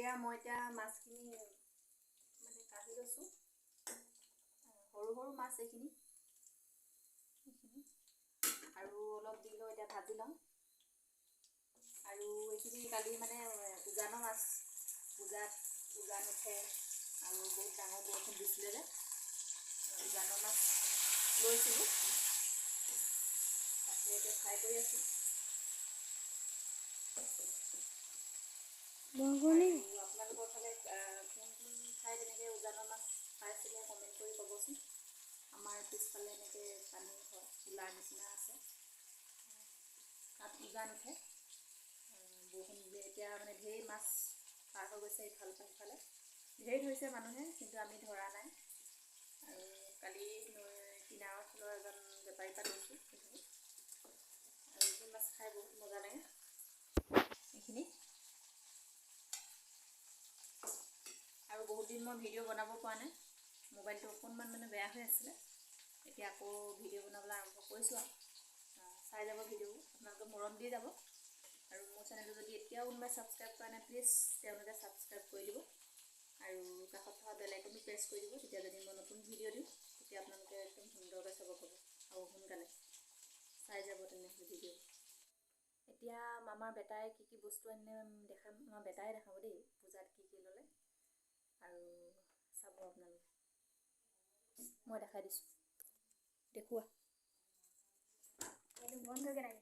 এয়া মই এতিয়া মাছখিনি মানে কাঢ়ি লৈছোঁ। সৰু সৰু মাছ এইখিনি আৰু অলপ দি লৈ এতিয়া ভাজি লওঁ। আৰু এইখিনি কালি মানে উজানৰ মাছ, উজান উঠে আৰু বহুত ডাঙৰ বৰষুণ দিছিলে যে উজানৰ মাছ লৈছিলোঁ, তাকে এতিয়া ফ্ৰাই কৰি আছোঁ। আপোনালোকৰ ফালে কোন ঠাইত এনেকৈ উজানৰ মাছ পাইছিলে কমেণ্ট কৰি ক'বচোন। আমাৰ পিছফালে এনেকৈ পানী হয়, ওলাৰ নিচিনা আছে, তাত উজান উঠে। বৰষুণ দিলে এতিয়া মানে ঢেৰ মাছ পাৰ হৈ গৈছে ইফাল পৰা সিফালে, ঢেৰ ধৰিছে মানুহে, কিন্তু আমি ধৰা নাই। আৰু কালি কিনাৰৰ ফালৰ এজন বেপাৰীৰ পৰা লৈছোঁ সেইখিনি। আৰু এইখিনি মাছ খাই বহুত মজা লাগে। এইখিনি আৰু বহুত দিন মই ভিডিঅ' বনাব পৰা নাই, মোবাইলটো অকণমান মানে বেয়া হৈ আছিলে। এতিয়া আকৌ ভিডিঅ' বনাবলৈ আৰম্ভ কৰিছোঁ আৰু চাই যাব ভিডিঅ'বোৰ, আপোনালোকে মৰম দি যাব। আৰু মোৰ চেনেলটো যদি এতিয়াও কোনোবাই ছাবস্ক্ৰাইব কৰা নাই, প্লিজ তেওঁলোকে ছাবস্ক্ৰাইব কৰি দিব আৰু কাষত থকা বেল আইকনটো প্ৰেছ কৰি দিব। তেতিয়া যদি মই নতুন ভিডিঅ' দিওঁ, তেতিয়া আপোনালোকে একদম সুন্দৰকৈ চাব পাব আৰু সোনকালে চাই যাব তেনেহ'লে ভিডিঅ'। এতিয়া আমাৰ বেটাই কি কি বস্তু আনিলে দেখাম, আমাৰ বেটাই দেখাব দেই পূজাত কি কি ল'লে, আৰু চাব আপোনালোকে। মই দেখাই দিছোঁ, দেখুওৱা। এইটো বন্ধ হৈ লাগে।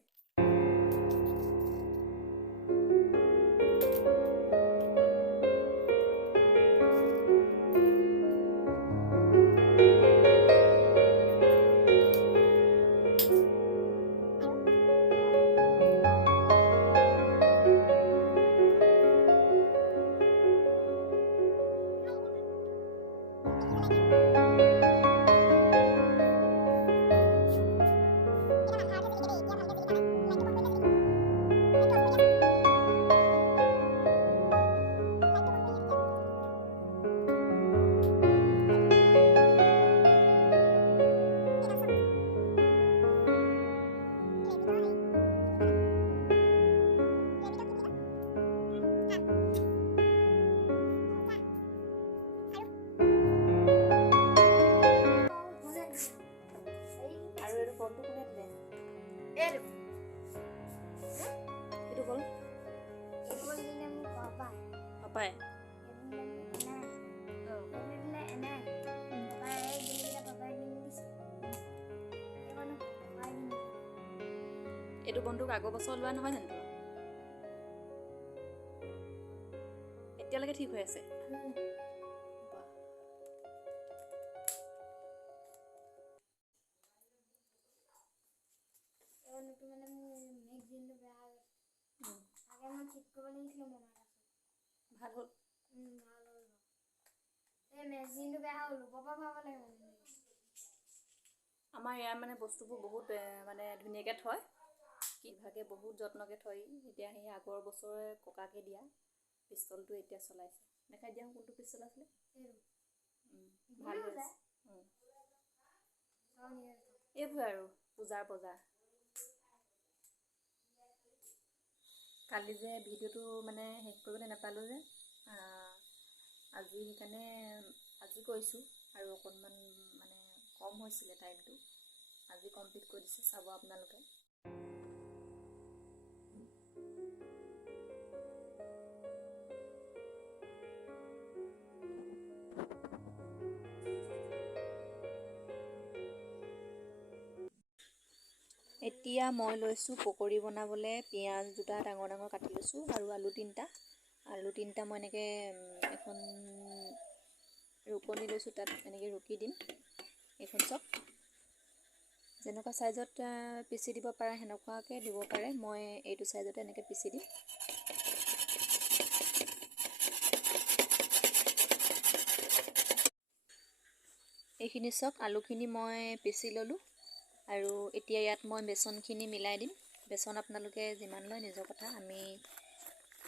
পাপাই এইটো বন্ধুক আগৰ বছৰ লোৱা নহয় জানো? এতিয়ালৈকে ঠিক হৈ আছে। ভাল হ'ল। আমাৰ ইয়াৰ মানে বস্তুবোৰ বহুত মানে ধুনীয়াকৈ থয়, কিভাগে বহুত যত্নকৈ থয়। এতিয়া সেই আগৰ বছৰে ককাকে দিয়া পিষ্টলটো এতিয়া চলাইছে। দেখাই দিয়া কোনটো পিষ্টল আছিলে। ভাল হৈছে। এইবোৰ আৰু পূজাৰ বজাৰ। কালি যে ভিডিঅ'টো মানে শেষ কৰিবলৈ নাপালোঁ যে, আজি সেইকাৰণে আজি কৰিছোঁ। আৰু অকণমান মানে কম হৈছিলে টাইমটো, আজি কমপ্লিট কৰি দিছোঁ, চাব আপোনালোকে। এতিয়া মই লৈছোঁ পকৰি বনাবলৈ। পিঁয়াজ দুটা ডাঙৰ ডাঙৰ কাটি লৈছোঁ আৰু আলু তিনিটা মই এনেকৈ এখন ৰুকনি লৈছোঁ, তাত এনেকৈ ৰুকি দিম। এইখন চব যেনেকুৱা চাইজত পিচি দিব পাৰে সেনেকুৱাকৈ দিব পাৰে। মই এইটো চাইজতে এনেকৈ পিচি দিম। এইখিনি চাওক, আলুখিনি মই পিচি ল'লোঁ আৰু এতিয়া ইয়াত মই বেচনখিনি মিলাই দিম। বেচন আপোনালোকে যিমান লয় নিজৰ কথা, আমি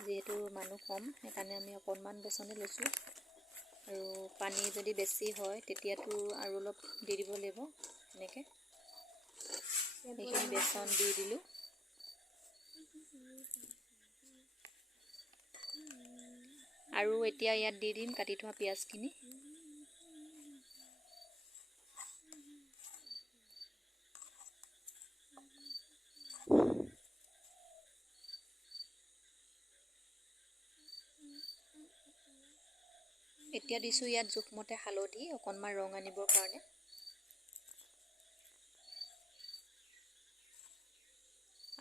যিহেতু মানুহ কম সেইকাৰণে আমি অকণমান বেচনে লৈছোঁ। আৰু পানী যদি বেছি হয় তেতিয়াতো আৰু অলপ দি দিব লাগিব। এনেকৈ সেইখিনি বেচন দি দিলোঁ। আৰু এতিয়া ইয়াত দি দিম কাটি থোৱা পিঁয়াজখিনি। এতিয়া দিছোঁ ইয়াত জোখমতে হালধি, অকণমান ৰং আনিবৰ কাৰণে।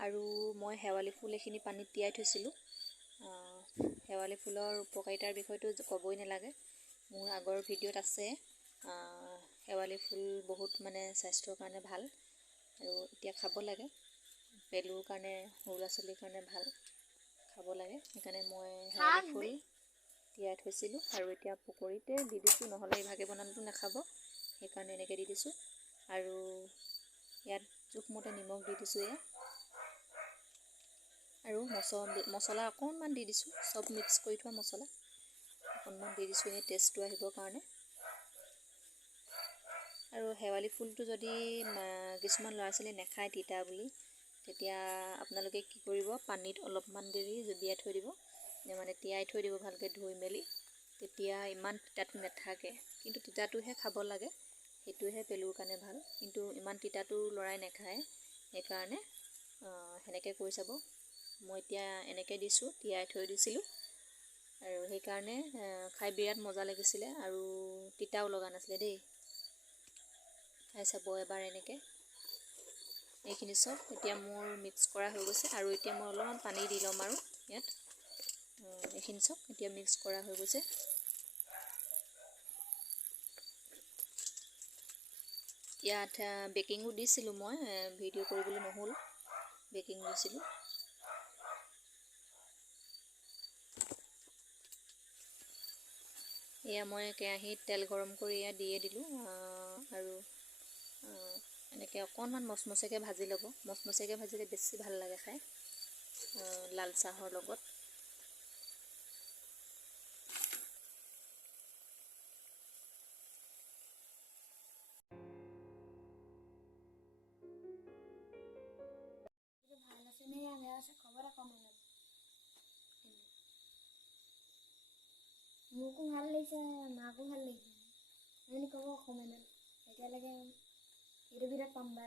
আৰু মই শেৱালি ফুল এইখিনি পানীত তিয়াই থৈছিলোঁ। শেৱালি ফুলৰ উপকাৰিতাৰ বিষয়টো ক'বই নালাগে, মোৰ আগৰ ভিডিঅ'ত আছে। শেৱালি ফুল বহুত মানে স্বাস্থ্যৰ কাৰণে ভাল, আৰু এতিয়া খাব লাগে। পেলুৰ কাৰণে, সৰু ল'ৰা ছোৱালীৰ কাৰণে ভাল, খাব লাগে। সেইকাৰণে মই শেৱালি ফুল তিয়াই থৈছিলোঁ, আৰু এতিয়া পকৰীতে দি দিছোঁ, নহ'লে ইভাগে বনালেতো নাখাব, সেইকাৰণে এনেকৈ দি দিছোঁ। আৰু ইয়াত জোখমতে নিমখ দি দিছোঁ এয়া, আৰু মছলা অকণমান দি দিছোঁ, চব মিক্স কৰি থোৱা মছলা অকণমান দি দিছোঁ, এনেই টেষ্টটো আহিবৰ কাৰণে। আৰু শেৱালি ফুলটো যদি কিছুমান ল'ৰা ছোৱালী নাখায় তিতা বুলি, তেতিয়া আপোনালোকে কি কৰিব, পানীত অলপমান দেৰি জুবিয়াই থৈ দিব, মানে তিয়াই থৈ দিব ভালকৈ ধুই মেলি, তেতিয়া ইমান তিতাটো নাথাকে। কিন্তু তিতাটোহে খাব লাগে, সেইটোহে পেলুৰ কাৰণে ভাল। কিন্তু ইমান তিতাটো ল'ৰাই নাখায়, সেইকাৰণে সেনেকৈ কৰি চাব। মই এতিয়া এনেকৈ দিছোঁ, তিয়াই থৈ দিছিলোঁ, আৰু সেইকাৰণে খাই বিৰাট মজা লাগিছিলে, আৰু তিতাও লগা নাছিলে দেই। খাই চাব এবাৰ এনেকৈ। এইখিনি চব এতিয়া মোৰ মিক্স কৰা হৈ গৈছে, আৰু এতিয়া মই অলপমান পানী দি ল'ম, আৰু ইয়াত এইখিনি চব এতিয়া মিক্স কৰা হৈ গৈছে। ইয়াত বেকিঙো দিছিলোঁ, মই ভিডিঅ' কৰিবলৈ নহ'ল, বেকিং দিছিলোঁ। এয়া মই কেৰাহীত তেল গৰম কৰি এয়া দিয়ে দিলোঁ, আৰু এনেকৈ অকণমান মচমচীয়াকৈ ভাজি ল'ব। মচমচীয়াকৈ ভাজিলে বেছি ভাল লাগে খাই, লাল চাহৰ লগত। মোকো ভাল লাগিছে, মাকো ভাল লাগিছে, আপুনি ক'ব কমেণ্টত। এতিয়ালৈকে এইটো ভিডিঅ'ত পাম বা।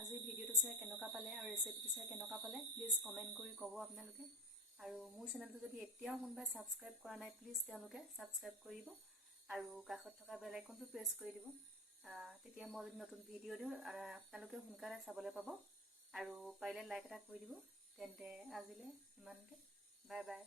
আজি ভিডিঅ'টো চাই কেনেকুৱা পালে আৰু ৰেচিপিটো চাই কেনেকুৱা পালে প্লিজ কমেণ্ট কৰি ক'ব আপোনালোকে। আৰু মোৰ চেনেলটো যদি এতিয়াও কোনোবাই ছাবস্ক্ৰাইব কৰা নাই, প্লিজ তেওঁলোকে ছাবস্ক্ৰাইব কৰিব, আৰু কাষত থকা বেল আইকনটো প্ৰেছ কৰি দিব। তেতিয়া মই যদি নতুন ভিডিঅ' দিওঁ আপোনালোকে সোনকালে চাবলৈ পাব। আৰু পাৰিলে লাইক এটা কৰি দিব। তেন্তে আজিলৈ ইমানতে, বাই বাই।